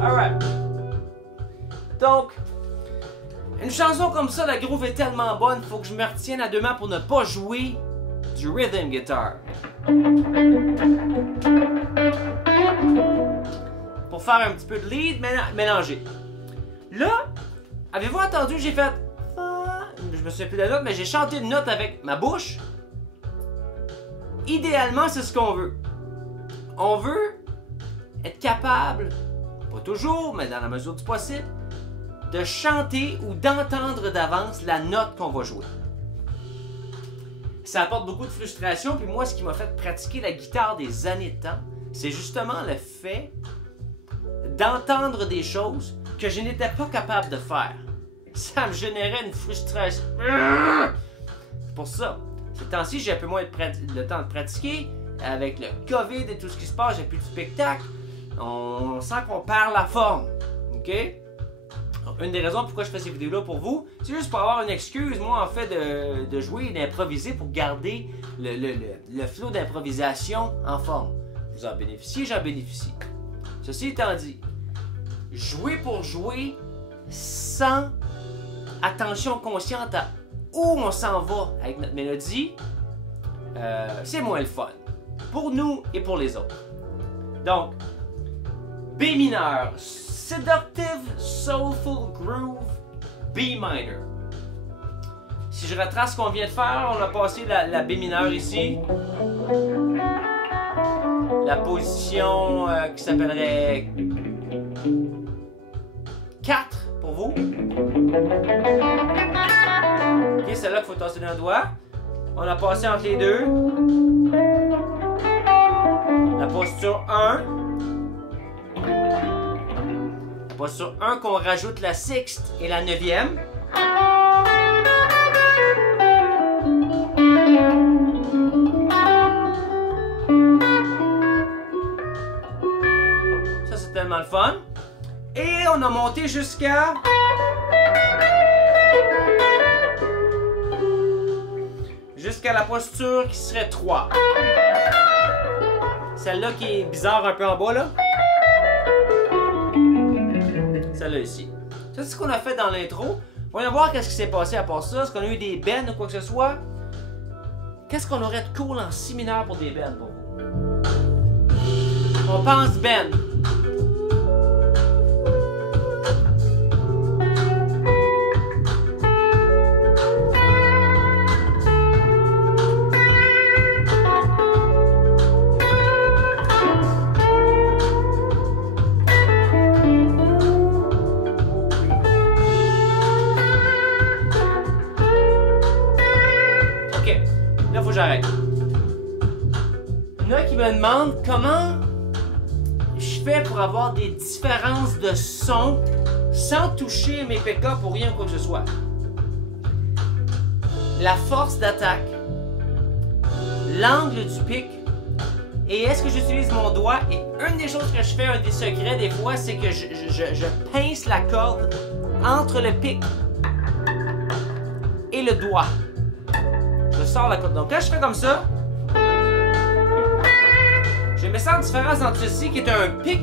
Alright. Donc, une chanson comme ça, la groove est tellement bonne, faut que je me retienne à deux mains pour ne pas jouer du rhythm guitar. Pour faire un petit peu de lead mélangé. Là, avez-vous entendu, j'ai fait... Je me souviens plus de la note, mais j'ai chanté une note avec ma bouche. Idéalement, c'est ce qu'on veut. On veut être capable, pas toujours, mais dans la mesure du possible, de chanter ou d'entendre d'avance la note qu'on va jouer. Ça apporte beaucoup de frustration, puis moi, ce qui m'a fait pratiquer la guitare des années de temps, c'est justement le fait d'entendre des choses que je n'étais pas capable de faire. Ça me générait une frustration. C'est pour ça. Ces temps-ci, j'ai un peu moins le temps de pratiquer. Avec le COVID et tout ce qui se passe, j'ai plus de spectacle. On sent qu'on perd la forme. OK? Donc, une des raisons pourquoi je fais ces vidéos-là pour vous, c'est juste pour avoir une excuse, moi, en fait, de jouer et d'improviser pour garder le flow d'improvisation en forme. Vous en bénéficiez, j'en bénéficie. Ceci étant dit, jouer pour jouer sans attention consciente à où on s'en va avec notre mélodie, c'est moins le fun. Pour nous et pour les autres. Donc, B mineur, Seductive Soulful Groove, B minor. Si je retrace ce qu'on vient de faire, on a passé la B mineur ici. La position qui s'appellerait 4 pour vous. Ok, c'est là qu'il faut tasser d'un doigt. On a passé entre les deux. La posture 1. La posture 1 qu'on rajoute la sixte et la 9e. Ça, c'est tellement le fun. Et on a monté jusqu'à... jusqu'à la posture qui serait 3. Celle-là qui est bizarre un peu en bas, là. Celle-là ici. Ça, c'est ce qu'on a fait dans l'intro. Voyons voir qu'est-ce qui s'est passé à part ça. Est-ce qu'on a eu des bends ou quoi que ce soit? Qu'est-ce qu'on aurait de cool en si mineur pour des bends pour vous? On pense bend. J'arrête. Il y en a qui me demandent comment je fais pour avoir des différences de son sans toucher mes PK pour rien ou quoi que ce soit. La force d'attaque, l'angle du pic, et est-ce que j'utilise mon doigt? Et une des choses que je fais, un des secrets des fois, c'est que je pince la corde entre le pic et le doigt. Je sors la corde. Donc quand je fais comme ça, je me sens la différence entre ceci qui est un pic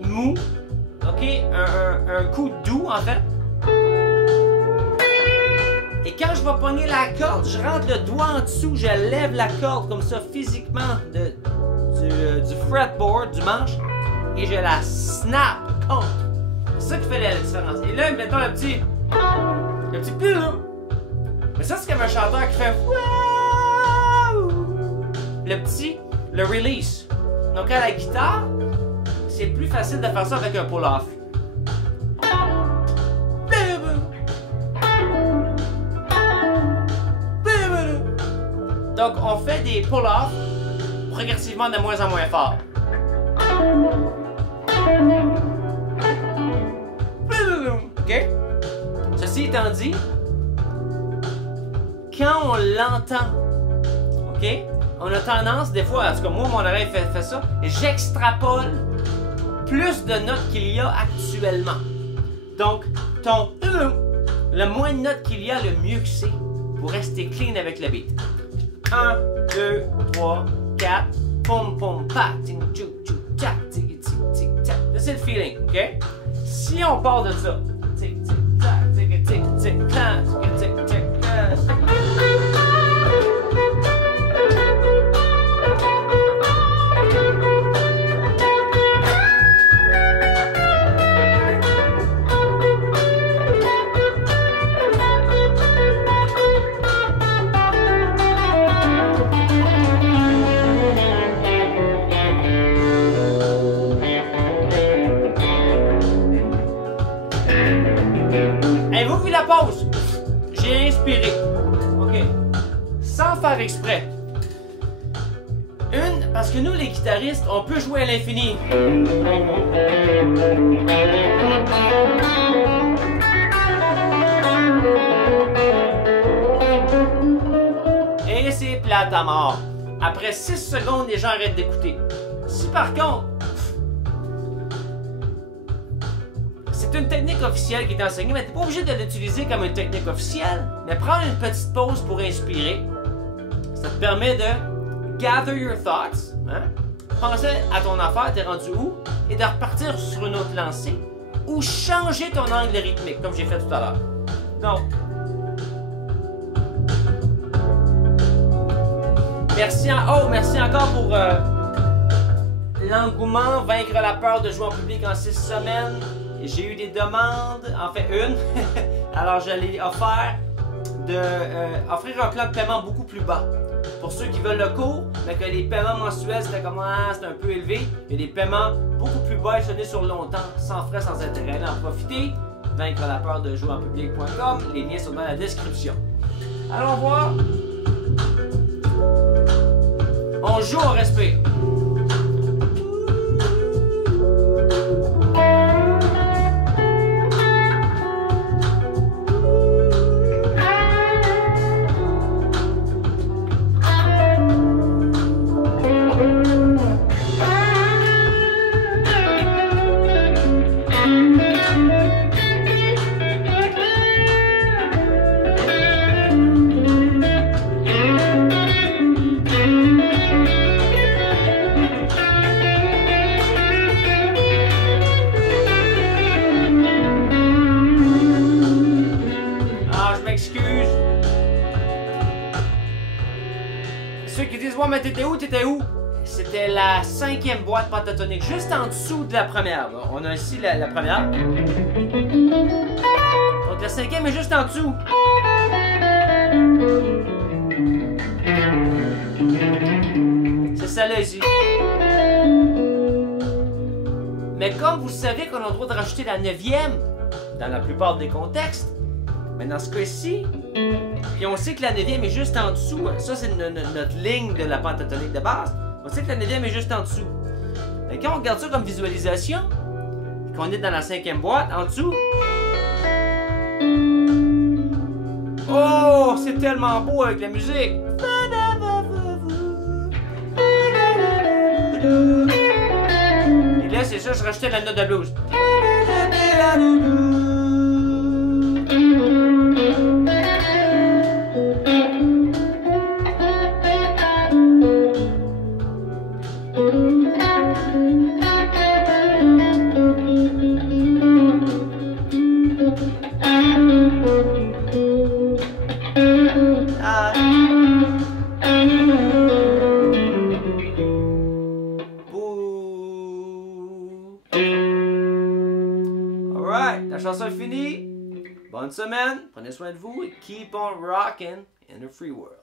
mou, ok, un coup doux en fait. Et quand je vais pogner la corde, je rentre le doigt en dessous, je lève la corde comme ça physiquement du fretboard, du manche, et je la snap contre. C'est ça qui fait la différence. Et là, mettons le petit plus là. Mais ça, c'est comme un chanteur qui fait le release. Donc à la guitare, c'est plus facile de faire ça avec un pull-off. Donc on fait des pull-offs progressivement de moins en moins fort. Ok? Ceci étant dit, quand on l'entend, ok, on a tendance, des fois, en tout cas moi, mon oreille fait ça, j'extrapole plus de notes qu'il y a actuellement. Donc, le moins de notes qu'il y a, le mieux que c'est pour rester clean avec le beat. 1, 2, 3, 4, pom pom pa, ting tchou tchou tcha, tigi tigi c'est le feeling, ok? Si on part de ça, tic, tic, tac, tic, tic, tic, tac, tic, tic, tic, tac. Avez-vous vu la pause? J'ai inspiré. OK. Sans faire exprès. Une, parce que nous, les guitaristes, on peut jouer à l'infini. Et c'est plate à mort. Après 6 secondes, les gens arrêtent d'écouter. Si par contre, c'est une technique officielle qui est enseignée, mais tu n'es pas obligé de l'utiliser comme une technique officielle. Mais prendre une petite pause pour inspirer, ça te permet de gather your thoughts, hein? Penser à ton affaire, t'es rendu où, et de repartir sur une autre lancée, ou changer ton angle rythmique, comme j'ai fait tout à l'heure. Donc, merci encore pour l'engouement, vaincre la peur de jouer en public en 6 semaines. J'ai eu des demandes, en fait une, alors je l'ai offert offrir un plan de paiement beaucoup plus bas. Pour ceux qui veulent le cours, mais que les paiements mensuels c'était comme c'est un peu élevé, il y a des paiements beaucoup plus bas échelonnés sur longtemps, sans frais, sans intérêt. Allez en profiter, vaincre la peur de jouer en public.com, les liens sont dans la description. Allons voir. On joue, on respire. Ceux qui disent « Ouais, mais t'étais où? T'étais où? » C'était la 5e boîte pentatonique, juste en dessous de la première. On a ici la première. Donc la 5e est juste en dessous. C'est celle-là ici. Mais comme vous savez qu'on a le droit de rajouter la 9e dans la plupart des contextes, mais dans ce cas-ci, puis on sait que la 9e est juste en dessous. Ça, c'est notre ligne de la pentatonique de base. On sait que la 9e est juste en dessous. Et quand on regarde ça comme visualisation, qu'on est dans la 5e boîte, en dessous. Oh, c'est tellement beau avec la musique. Et là, c'est ça, je rajoutais la note de blues. Alright, la chanson est finie. Bonne semaine, prenez soin de vous et keep on rocking in the free world.